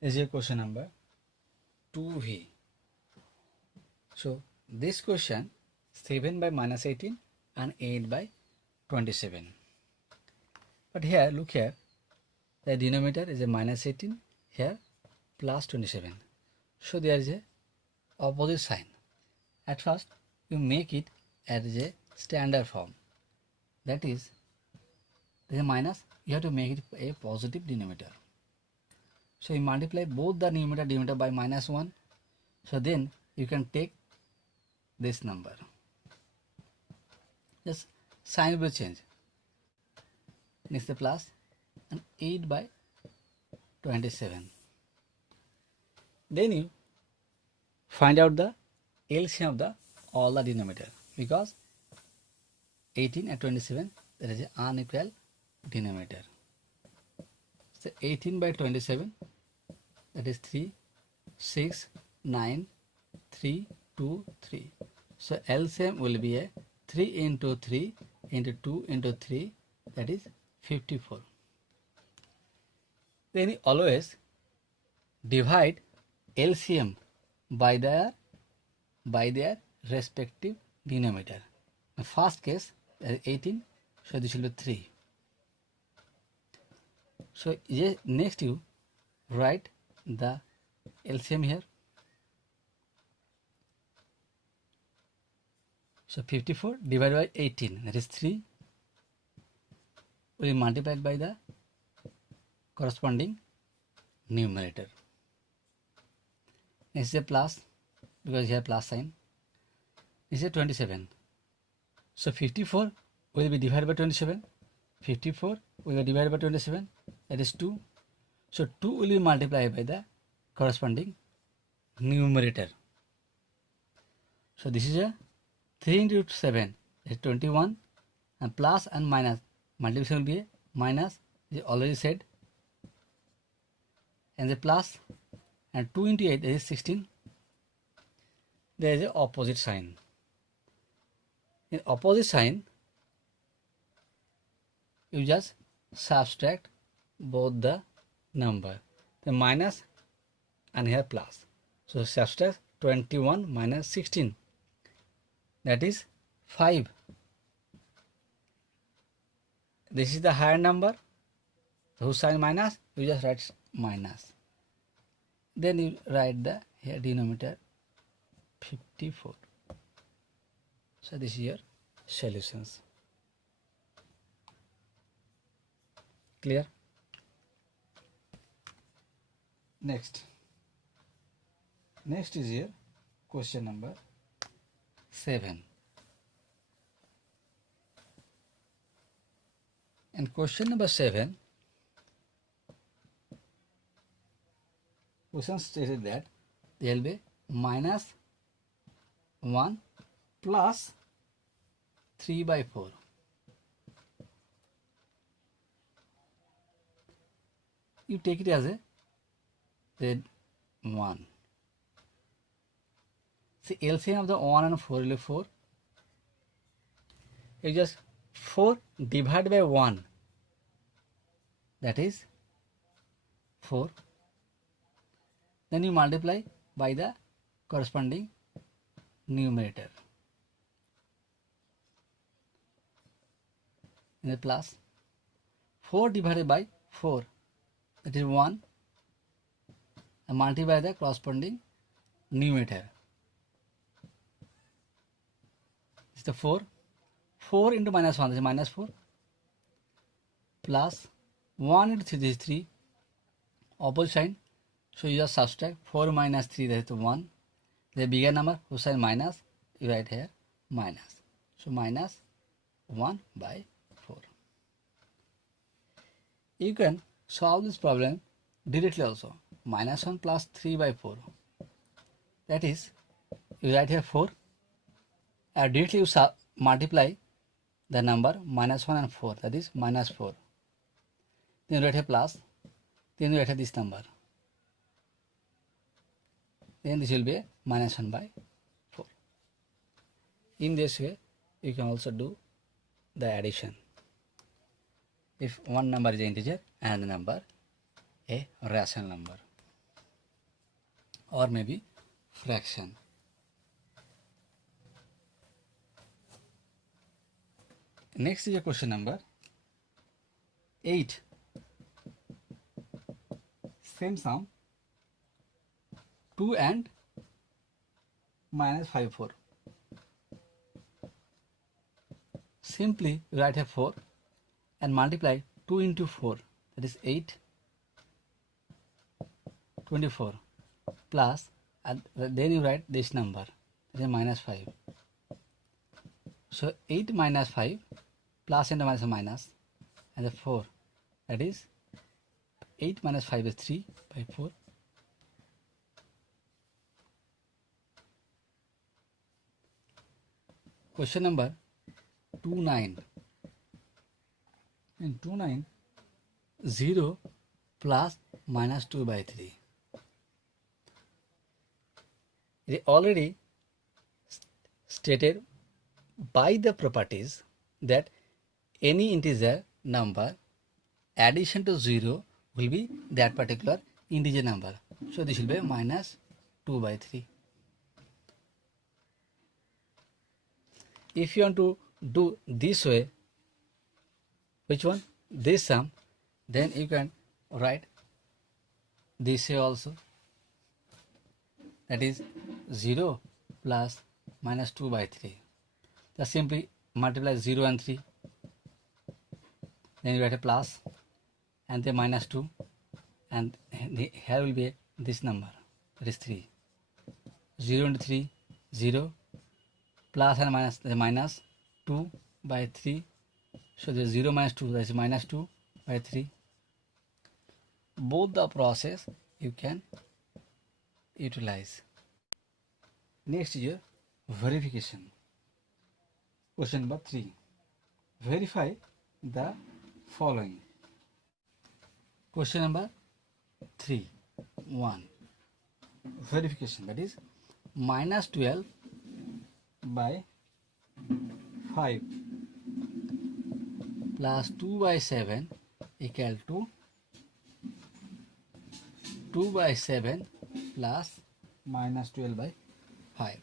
is your question number 2V. So this question 7 by minus 18 and 8 by 27. But here look here, the denominator is a minus 18, here plus 27. So there is a opposite sign. At first you make it as a standard form. That is, there is a minus, you have to make it a positive denominator. So you multiply both the numerator and denominator by minus 1. So then you can take this number. Just sign will change. Next the plus and 8 by 27. Then you find out the LCM of the all the denominator, because 18 and 27 there is an unequal denominator. So 18 by 27, that is 3, 6, 9, 3, 2, 3. So LCM will be a 3 into 3 into 2 into 3, that is 54. Then you always divide LCM by their respective denominator. The first case, that is 18, so this will be 3. So next you write the LCM here. So 54 divided by 18, that is 3, will be multiplied by the corresponding numerator. Next is a plus, because here plus sign. This is 27. So 54 will be divided by 27. 54 will be divided by 27, that is 2. So 2 will be multiplied by the corresponding numerator. So this is a 3 into 7 is 21, and plus and minus multiplication will be a minus, is already said, and the plus, and 2 into 8 is 16. There is a opposite sign. In opposite sign, you just subtract both the number, the minus and here plus. So subtract 21 minus 16, that is 5. This is the higher number, whose sign minus, you just write minus. Then you write the here denominator 54. So this is your solutions. Clear? Next is your question number 7. And question number 7, question stated that there will be minus 1 plus 3 by 4. You take it as a then 1. See, LCM of the 1 and 4 will be 4. You just 4 divided by 1, that is 4. Then you multiply by the corresponding numerator. In the plus, 4 divided by 4, that is 1, and multiply the corresponding numerator. This is the 4. 4 into minus 1, that is minus 4, plus 1 into 3, this is 3, opposite sign. So you just subtract 4 minus 3, that is 1. The bigger number, whose sign minus, you write here minus. So minus 1 by 4. You can solve this problem directly also. Minus 1 plus 3 by 4. That is, you write here 4. And directly you multiply the number minus 1 and 4. That is minus 4. Then you write here plus. Then you write here this number. Then this will be a minus 1 by 4. In this way, you can also do the addition. If one number is an integer and the number a rational number. or maybe fraction. Next is a question number 8. Same sum 2 and minus 5 4. Simply write a 4 and multiply 2 into 4, that is 8 24, plus, and then you write this number, that is minus 5. So 8 minus 5 plus and minus minus, and the 4, that is 8 minus 5 is 3 by 4. Question number 29. In 29, 0 plus minus 2 by 3. It is already stated by the properties that any integer number addition to 0 will be that particular integer number. So this will be minus 2 by 3. If you want to do this way, which one? This sum, then you can write this way also, that is 0 plus minus 2 by 3. Just simply multiply 0 and 3, then you write a plus and then minus 2, and here will be this number, that is 3. 0 into 3, 0, plus and minus, the minus 2 by 3. So the 0 minus 2, that is minus 2 by 3. Both the process you can utilize. Next is your verification. Question number 3. Verify the following. Question number 3. 1. Verification, that is minus 12 by 5 plus 2 by 7 equal to 2 by 7 plus minus 12 by 5.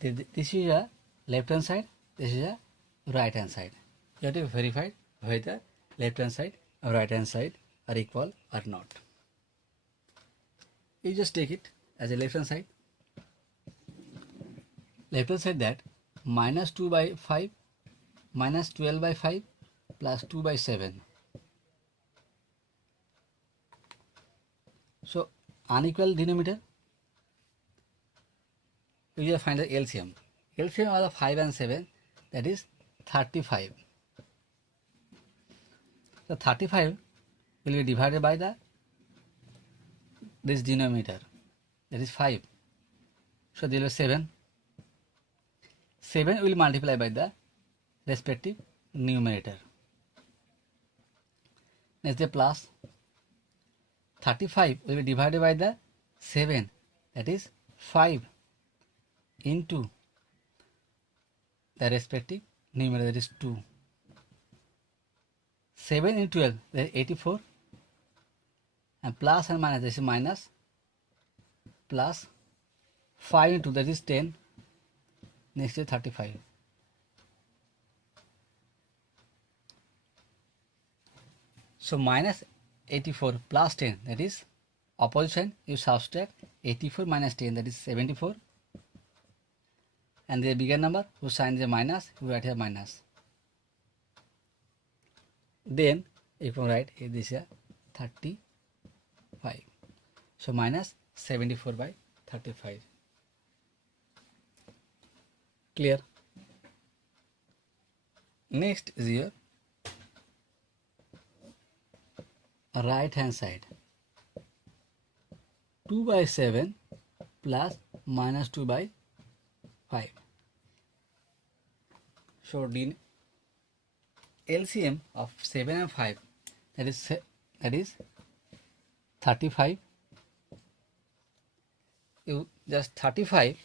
This is a left hand side, this is a right hand side. You have to verify whether left hand side or right hand side are equal or not. You just take it as a left hand side. Left hand side, that minus 2 by 5 minus 12 by 5 plus 2 by 7. So unequal denominator, you just find the LCM. LCM of 5 and 7, that is 35. So 35 will be divided by this denominator, that is 5. So there will be 7. 7 will multiply by the respective numerator. Next the plus 35 will be divided by the 7, that is 5 into the respective numerator, that is 2. 7 into 12, that is 84, and plus and minus, this is minus, plus 5 into, that is 10, next is 35. So minus 84 plus 10, that is opposition, you subtract 84 minus 10, that is 74, and the bigger number whose sign is a minus, you write here minus. Then you can write here this is 35. So minus 74 by 35. Clear? Next is your right hand side. 2 by 7 plus minus 2 by 5. So the LCM of 7 and 5, that is 35. You just 35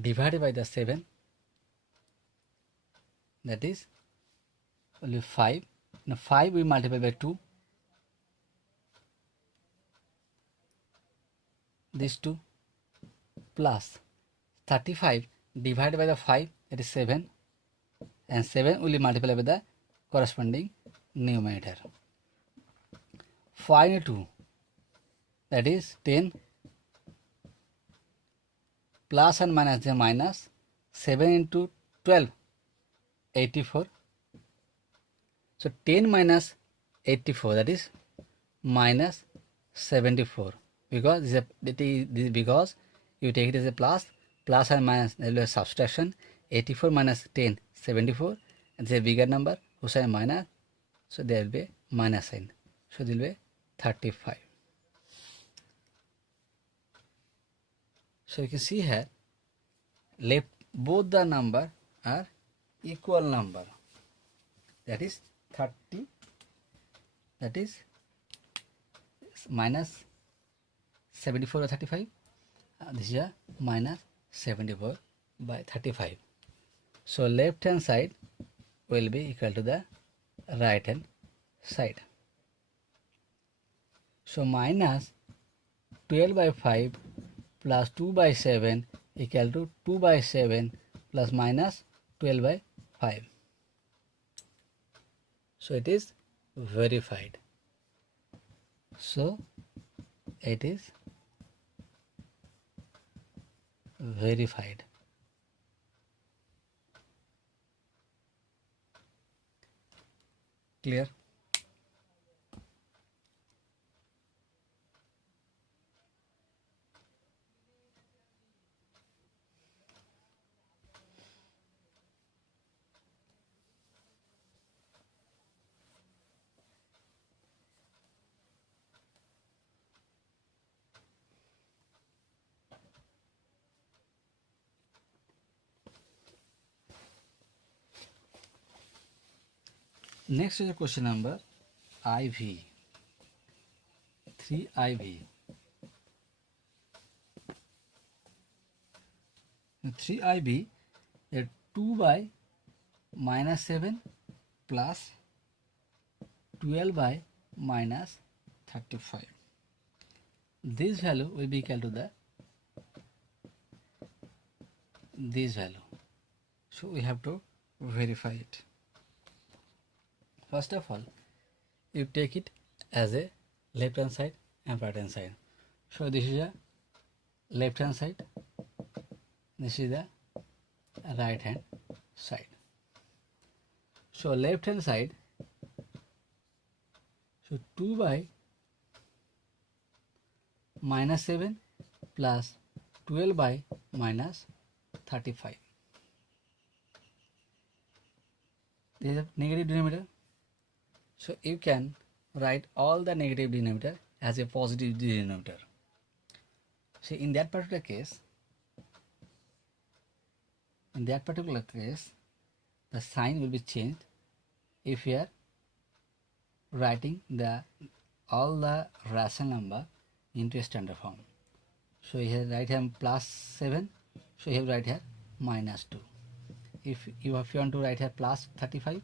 divided by the 7, that is only 5. Now 5 we multiply by 2, these two plus 35 divided by the 5, that is 7, and 7 will be multiplied by the corresponding numerator. 5 into 2, that is 10, plus and minus the minus, 7 into 12, 84. So 10 minus 84, that is minus 74, because because you take it as a plus and minus, there will be a subtraction. 84 minus 10, 74, and it's a bigger number whose sign minus, so there will be a minus sign, so there will be 35. So you can see here, left both the number are equal number, that is 30, that is minus 74 by 35, this is a minus 74 by 35. So left hand side will be equal to the right hand side. So minus 12 by 5 plus 2 by 7 equal to 2 by 7 plus minus 12 by 5. So it is verified. So it is verified. Clear? Next is a question number IV. 3IV. 3IV, 2 by minus 7 plus 12 by minus 35. This value will be equal to this value. So we have to verify it. First of all, you take it as a left hand side and right hand side. So this is a left hand side, this is the right hand side. So left hand side, so 2 by minus 7 plus 12 by minus 35. There is a negative denominator. So you can write all the negative denominator as a positive denominator. So in that particular case, the sign will be changed if you are writing all the rational number into a standard form. So here write here plus 7, so you have write here minus 2. If you want to write here plus 35,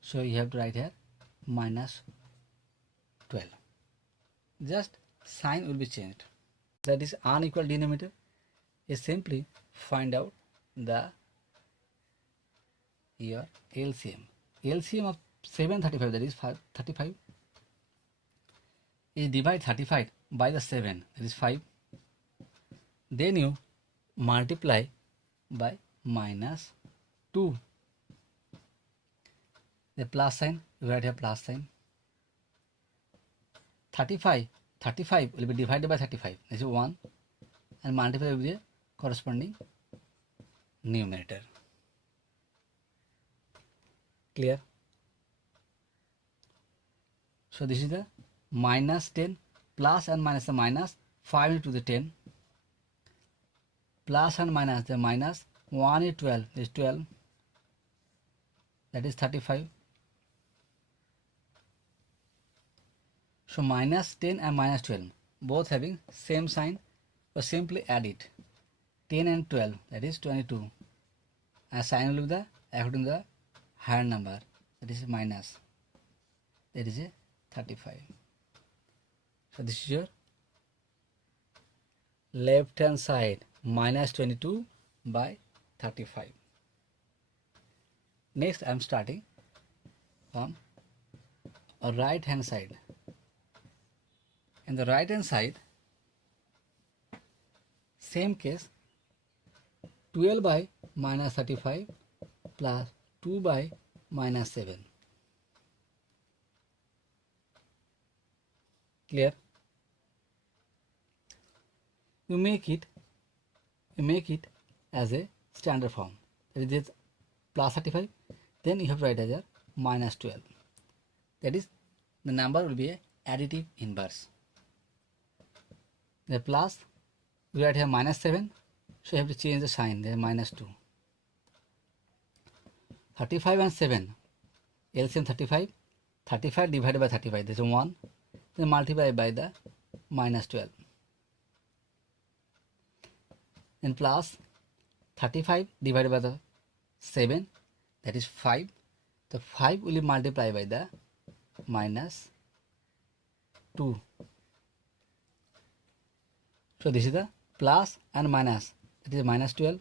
so you have to write here minus 12. Just sign will be changed. That is unequal denominator. You simply find out your LCM. LCM of 735, that is 35, is divide 35 by the 7, that is 5. Then you multiply by minus 2. The plus sign, you write here plus sign. 35 will be divided by 35, this is 1, and multiply with the corresponding numerator. Clear? So this is the minus 10, plus and minus the minus, 5 into the 10, plus and minus the minus, 1 is 12, is 12, that is 35. So minus 10 and minus 12, both having same sign, so simply add it. 10 and 12, that is 22. And sign will be the according to the higher number, that is minus, that is a 35. So this is your left hand side minus 22 by 35. Next I am starting from a right hand side. In the right hand side, same case, 12 by minus 35 plus 2 by minus 7. Clear? You make it as a standard form. That is this plus 35, then you have to write as a minus 12. That is, the number will be a additive inverse. The plus, we write here minus 7, so you have to change the sign, there minus 2. 35 and 7, LCM 35, 35 divided by 35, this is 1, then multiply by the minus 12. Then plus 35 divided by the 7, that is 5. The 5 will be multiplied by the minus 2. So this is the plus and minus, that is minus 12.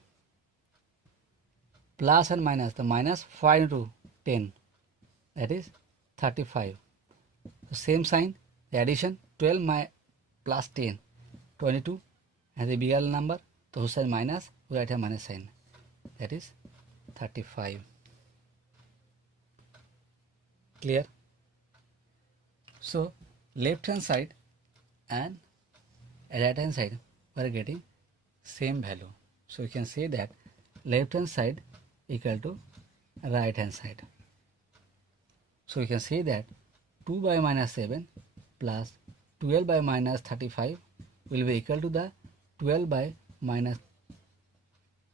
Plus and minus, the minus 5 into 10, that is 35. The same sign, the addition, 12 plus 10, 22, and the bigger number, the whose side minus, we write a minus sign, that is 35. Clear? So left hand side and right hand side, we are getting same value. So you can say that left hand side equal to right hand side. So you can say that 2 by minus 7 plus 12 by minus 35 will be equal to the 12 by minus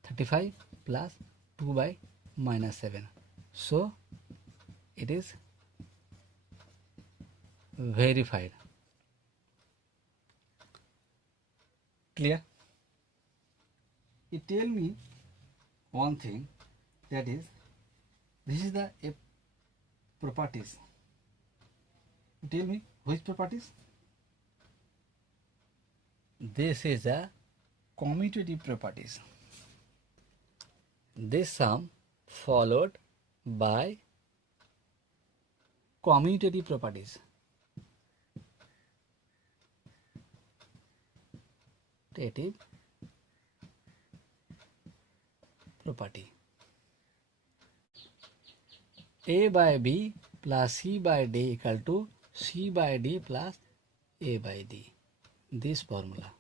35 plus 2 by minus 7. So it is verified. Clear? It tell me one thing, that is, this is the properties. Tell me which properties? This is the commutative properties. This sum followed by commutative properties. Commutative property. A by B plus C by D equal to C by D plus A by D. This formula.